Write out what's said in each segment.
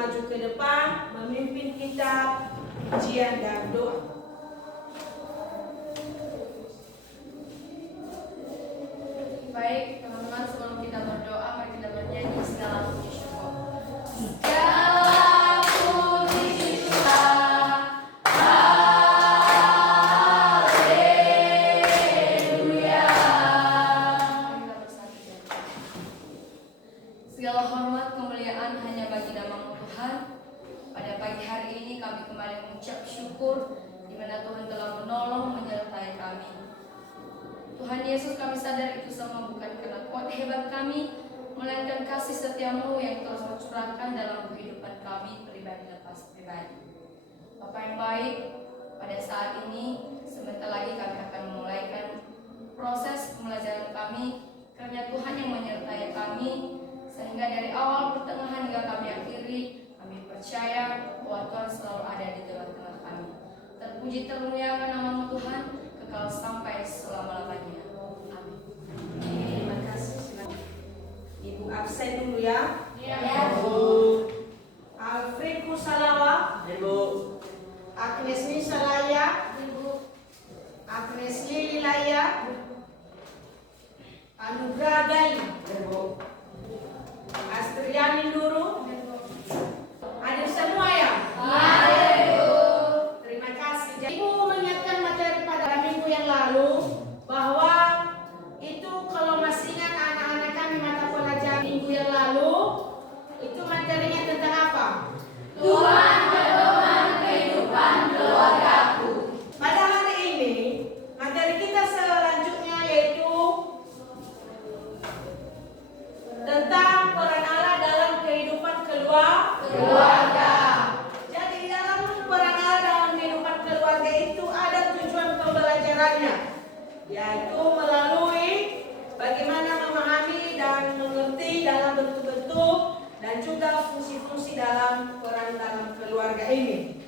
maju ke depan memimpin kita pujian dan doa. Baik teman-teman, sebelum kita berdoa, mari kita bernyanyi segala puji syukur. Segala hormat kemuliaan hanya bagi nama Tuhan. Pada pagi hari ini kami kembali mengucap syukur di mana Tuhan telah menolong menyertai kami. Tuhan Yesus, kami sadar itu semua bukan karena kuat hebat kami, melainkan kasih setiamu yang terus tercurahkan dalam kehidupan kami pribadi lepas pribadi. Bapak yang baik, pada saat ini sebentar lagi kami akan memulaikan proses pembelajaran kami, karena Tuhan yang menyertai kami, sehingga dari awal, pertengahan hingga kami akhiri, kami percaya bahwa Tuhan selalu ada di tengah-tengah kami. Terpuji termuliakan nama Tuhan, kekal sampai selama-lamanya. Amin. Terima kasih. Ibu absen dulu ya. Ya. Alfred Kusalawa. Ibu. Agnes Nisalaya. Agnes Lililaya. Anugrah Gai. Astriani Nuru. Hadir semua ya? Terima kasih. Jadi, Ibu mengingatkan materi pada minggu yang lalu bahwa itu kalau masih ingat anak-anak kami mata pelajaran minggu yang lalu itu materinya tentang apa? Tuhan berdoa kehidupan keluargaku. Pada hari ini materi kita selanjutnya yaitu tentang peran Allah dalam kehidupan keluarga. Jadi dalam peran Allah dalam kehidupan keluarga itu ada tujuan pembelajarannya, yaitu melalui bagaimana memahami dan mengerti dalam bentuk-bentuk dan juga fungsi-fungsi dalam peran dalam keluarga ini.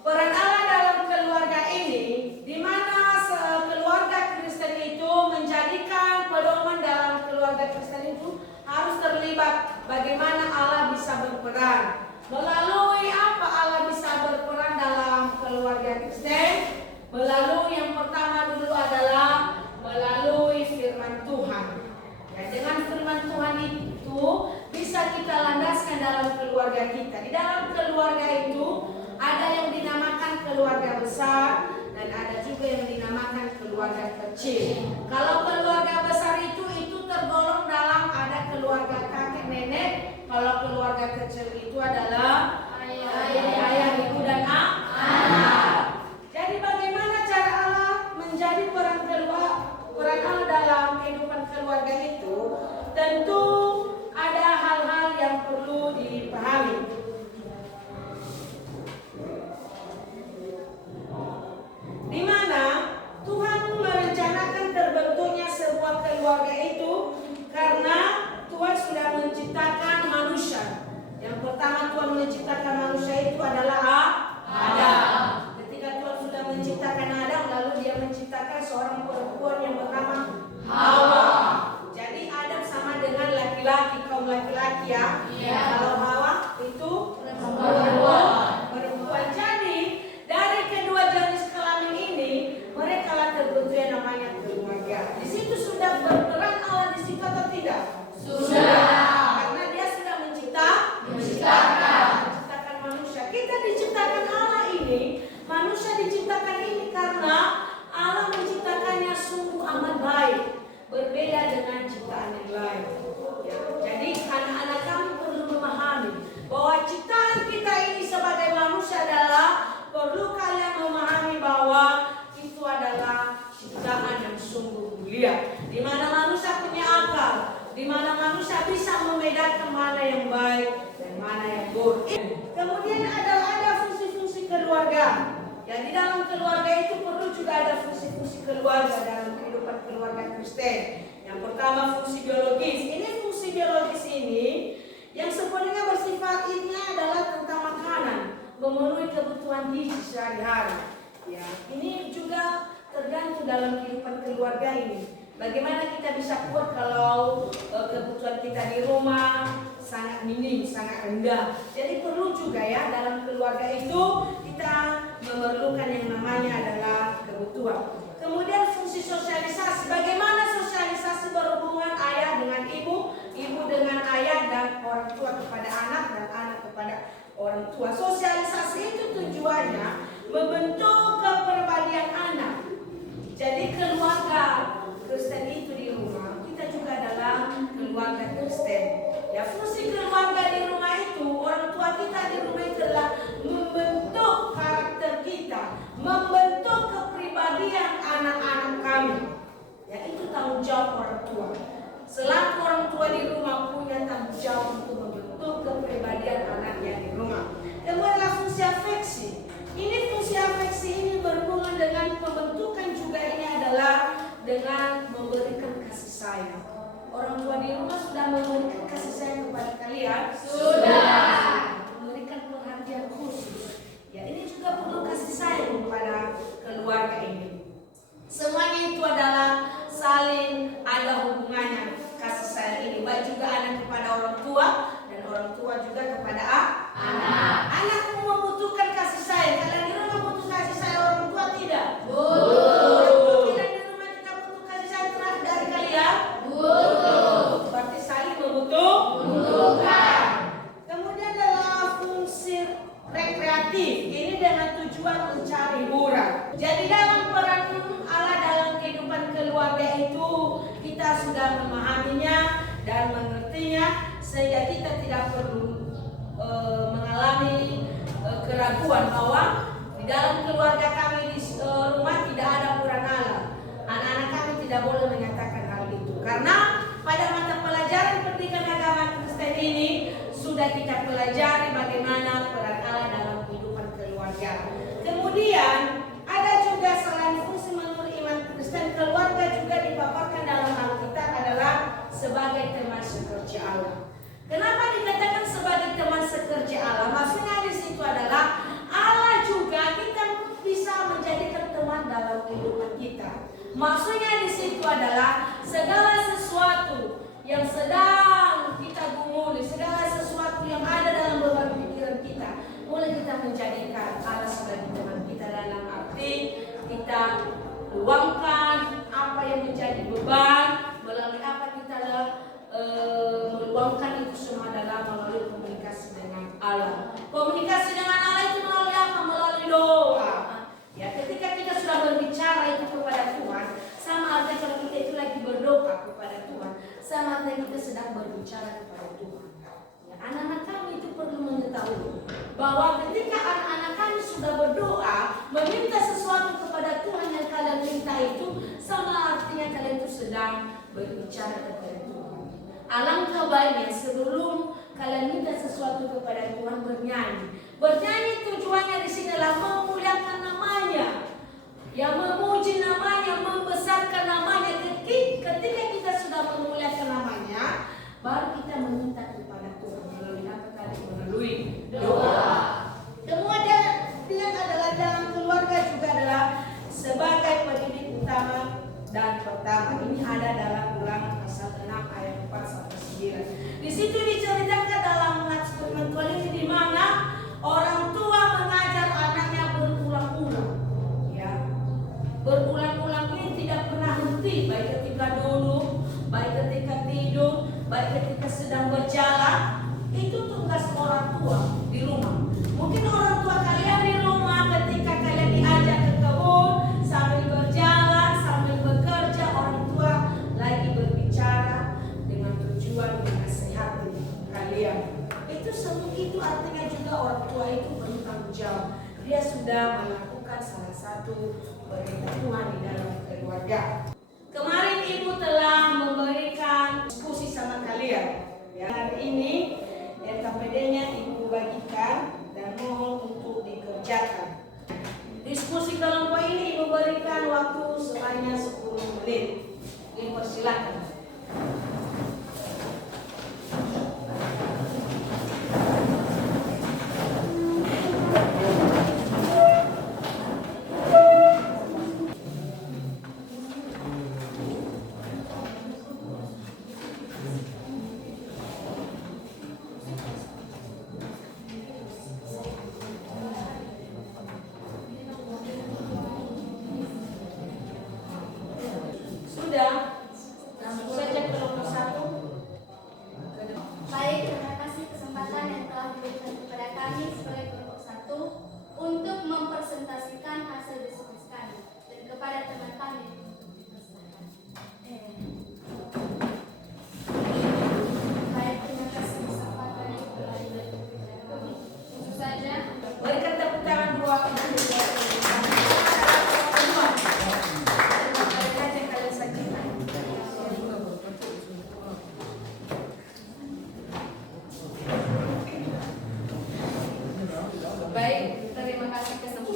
Peran Allah dalam keluarga ini, di mana keluarga Kristen itu menjadikan pedoman dalam keluarga Kristen itu harus terlibat bagaimana Allah bisa berperan. Melalui apa Allah bisa berperan dalam keluarga Kristen? Melalui yang pertama dulu adalah melalui firman Tuhan. Dan dengan firman Tuhan itu bisa kita landaskan dalam keluarga kita. Di dalam keluarga itu ada yang dinamakan keluarga besar dan ada juga yang dinamakan keluarga kecil. Kalau keluarga besar itu tergolong dalam ada keluarga kakek nenek. Kalau keluarga kecil itu adalah ayah, ibu dan anak. Jadi bagaimana cara Allah menjadi peran Allah dalam kehidupan keluarga itu? Tentu ada hal-hal yang perlu dipahami. Di mana Tuhan merencanakan terbentuknya sebuah keluarga itu karena Tuhan sudah menciptakan manusia. Yang pertama Tuhan menciptakan manusia itu adalah Adam. Ketika Tuhan sudah menciptakan Adam, lalu Dia menciptakan seorang perempuan yang bernama Hawa. Jadi Adam sama dengan laki-laki, kaum laki-laki ya. Kalau Hawa itu perempuan. Jadi dari kedua jenis kelamin ini mereka lah terbentuk yang namanya keluarga. Di situ sudah berperan Allah di situ atau tidak? Sudah. Karena Dia sudah menciptakan manusia. Kita diciptakan Allah ini, manusia diciptakan ini karena Allah menciptakannya sungguh amat baik, berbeda dengan ciptaan yang lain. Ya, jadi anak-anak kami perlu memahami bahwa ciptaan kita ini sebagai manusia adalah perlu kalian memahami bahwa itu adalah ciptaan yang sungguh mulia, di mana manusia punya akal, di mana manusia bisa membedakan mana yang baik dan mana yang buruk. Kemudian ada fungsi-fungsi keluarga. Ya, di dalam keluarga itu perlu juga ada fungsi-fungsi keluarga dalam kehidupan keluarga Kristen. Yang pertama fungsi biologis. Ini fungsi biologis ini yang sebenarnya bersifat ini adalah tentang makanan, memenuhi kebutuhan gizi sehari-hari. Ya, ini juga tergantung dalam kehidupan keluarga ini. Bagaimana kita bisa kuat kalau kebutuhan kita di rumah sangat minim, sangat rendah. Jadi perlu juga ya dalam keluarga itu kita memerlukan yang namanya adalah kebutuhan. Kemudian fungsi sosialisasi, bagaimana sosialisasi berhubungan ayah dengan ibu, ibu dengan ayah, dan orang tua kepada anak, dan anak kepada orang tua. Sosialisasi itu tujuannya membentuk kepribadian anak. Jadi keluarga Kristen itu di rumah, kita juga adalah keluarga Kristen. Ya, fungsi keluarga di rumah itu, orang tua kita di rumah itu adalah membentuk karakter kita, membentuk kepribadian anak-anak kami. Ya, itu tanggung jawab orang tua. Selaku orang tua di rumah punya tanggung jawab untuk membentuk kepribadian anaknya di rumah. Kemudian fungsi afeksi. Ini fungsi afeksi ini berhubungan dengan pembentukan juga, ini adalah dengan memberikan kasih sayang. Orang tua di rumah sudah memberikan kasih sayang kepada kalian? Sudah. Memberikan perhatian khusus. Ya, ini juga perlu kasih sayang kepada keluarga ini. Semuanya itu adalah saling ada hubungannya kasih sayang ini, baik juga anak kepada orang tua dan orang tua juga kepada anak. Anak membutuhkan kasih sayang. Kalian di rumah butuh kasih sayang orang tua tidak? Butuh. Kalian di rumah juga butuh kasih sayang terakhir dari kalian? Butuh. Berarti saling membutuhkan. Kemudian adalah fungsi rekreatif. Ini dengan tujuan mencari hiburan. Jadi dalam peran Allah dalam kehidupan keluarga itu kita sudah memahaminya dan mengertinya, sehingga kita tidak perlu mengalami keraguan bahwa di dalam keluarga kami di rumah tidak ada peran Allah. Anak-anak kami tidak boleh menyatakan hal itu, karena pada mata pelajaran pendidikan agama Kristen ini sudah kita pelajari bagaimana peran Allah dalam kehidupan keluarga. Kemudian ada juga selain fungsi menurut iman Kristen, keluarga juga dipaparkan dalam Alkitab adalah sebagai teman sekerja Allah. Kenapa dikatakan sebagai teman sekerja Allah? Maksudnya di situ adalah Allah juga kita bisa menjadikan teman dalam kehidupan kita. Maksudnya di situ adalah segala sesuatu yang sedang kita gumuli, segala sesuatu yang ada dalam beban pikiran kita, mulai kita menjadikan Allah sebagai teman kita, dalam arti kita luangkan apa yang menjadi beban, melalui apa kita meluangkan itu semua adalah melalui komunikasi dengan Allah. Komunikasi dengan Allah itu melalui apa? Melalui doa. Ya, ketika kita sudah berbicara itu kepada Tuhan, sama artinya kalau kita itu lagi berdoa kepada Tuhan, sama artinya kita sedang berbicara kepada Tuhan. Ya, anak-anak kami itu perlu mengetahui bahwa ketika anak-anak kami sudah berdoa, meminta sesuatu kepada Tuhan yang kalian minta itu, sama artinya kalian itu sedang berbicara kepada Tuhan. Alangkah baiknya sebelum kalian minta sesuatu kepada Tuhan bernyanyi. Bernyanyi tujuannya di sini adalah memuliakan namanya, yang memuji namanya, membesarkan namanya. Ketika kita sudah memuliakan namanya, baru kita meminta kepada Tuhan melalui apa tadi? Melalui doa. Kemudian dia adalah dalam keluarga juga adalah sebagai pendidik utama dan pertama. Ini ada dalam Ulangan pasal 6 ayat 4 sampai 9. Di situ diceritakan dalam firman Tuhan ini di mana orang tua mengajar anaknya berulang-ulang. Ya. Berulang-ulang ini tidak pernah henti, baik ketika duduk, baik ketika tidur, baik ketika sedang berjalan. Itu tugas orang tua di rumah. Mungkin orang tua kalian di rumah ketika kalian diajak ke kebun sambil berjalan, sambil bekerja, orang tua lagi berbicara dengan tujuan menasihati kalian. Itu artinya juga orang tua itu bertanggung jawab. Dia sudah melakukan salah satu perintah Tuhan di dalam keluarga. Kemarin ibu telah memberikan diskusi sama kalian. Ya, hari ini RKPD-nya ibu bagikan dan mohon untuk dikerjakan. Diskusi kelompok ini ibu berikan waktu sebanyak 10 menit. Dipersilakan.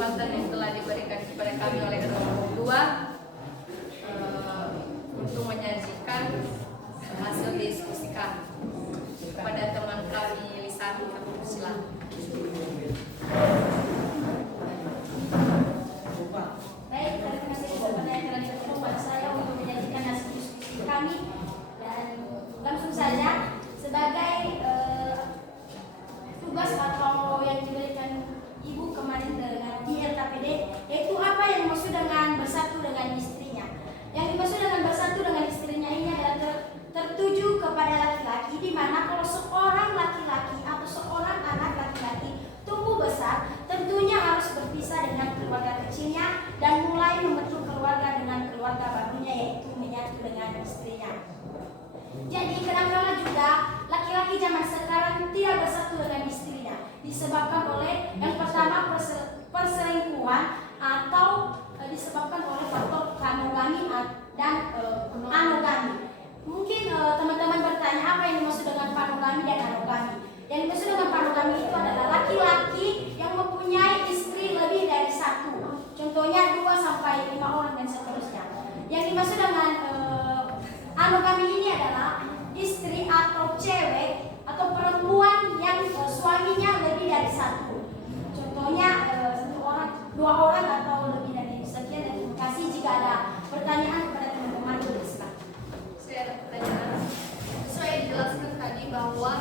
kesempatan yang telah diberikan kepada kami oleh kedua orang tua untuk menyajikan hasil diskusi kami kepada teman kami Lisani. Kami persilakan. Baik, terima kasih kepada yang telah diberikan kepada saya untuk menyajikan hasil diskusi kami, dan langsung saja sebagai tugas atau yang diberikan Ibu kemarin dengan di LKPD, yaitu apa yang dimaksud dengan bersatu dengan istrinya. Yang dimaksud dengan bersatu dengan istrinya ini adalah tertuju kepada laki-laki, di mana kalau seorang laki-laki atau seorang anak laki-laki tumbuh besar, tentunya harus berpisah dengan keluarga kecilnya dan mulai membentuk keluarga dengan keluarga barunya, yaitu menyatu dengan istrinya. Jadi kadang-kadang juga laki-laki zaman sekarang tidak bersatu dengan istrinya, disebabkan oleh yang pertama perselingkuhan atau disebabkan oleh faktor monogami dan anogami. Mungkin teman-teman bertanya apa yang dimaksud dengan panogami dan anogami. Yang dimaksud dengan panogami itu adalah laki-laki yang mempunyai istri lebih dari satu. Contohnya 2 sampai 5 orang dan seterusnya. Yang dimaksud dengan anogami ini adalah istri atau cewek atau perempuan yang suaminya lebih dari satu. Contohnya 1 orang, 2 orang atau lebih dari sekian. Dan terima kasih. Jika ada pertanyaan kepada teman-teman, boleh silakan. Saya ada pertanyaan. Sesuai dijelaskan tadi bahwa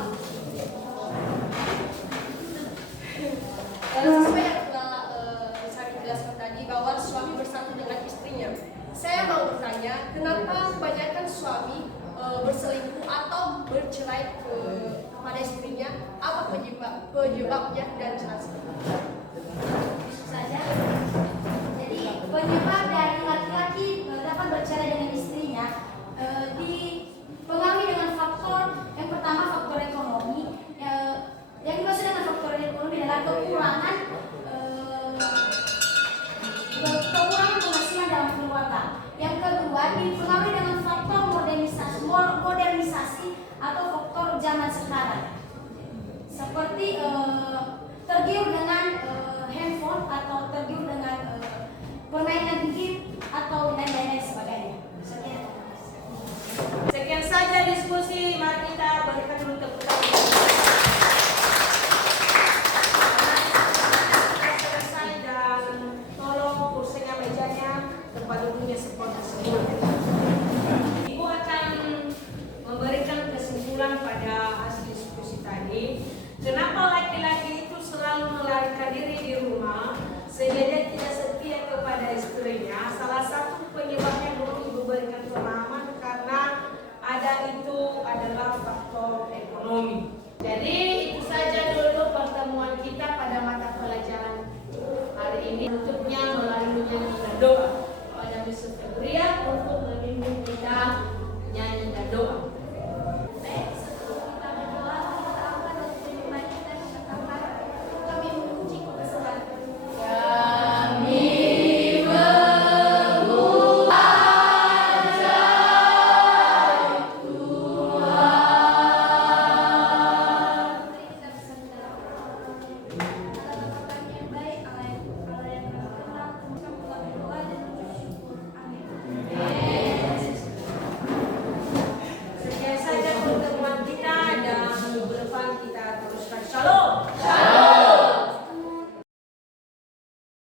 sesuai yang telah saya dijelaskan tadi bahwa suami bersatu dengan istrinya. Saya mau bertanya, kenapa kebanyakan suami berselingkuh atau bercerai kepada istrinya? Apa penyebabnya dan jelaskan? Saja. Jadi penyebab dari laki-laki dapat bercerai dengan istrinya dipengaruhi dengan faktor yang pertama, faktor ekonomi. Yang dimaksud dengan faktor ekonomi adalah kekurangan penghasilan dalam keluarga. Yang kedua, dipengaruhi dengan faktor modernisasi atau faktor zaman sekarang, seperti tergiur dengan handphone atau tergiur dengan permainan game atau dan lain-lain sebagainya. Sekian saja diskusi. Mari kita berikan dulu tepuk tangan. Selesai dan tolong kursinya, mejanya, tempat duduknya seperti semua. Ibu akan memberikan kesimpulan pada hasil diskusi tadi. Kenapa laki-laki itu selalu melarikan diri di rumah sehingga dia tidak setia kepada istrinya? Salah satu penyebabnya dulu Ibu berikan pemahaman karena itu adalah faktor ekonomi. Jadi itu saja dulu pertemuan kita pada mata pelajaran hari ini. Tutupnya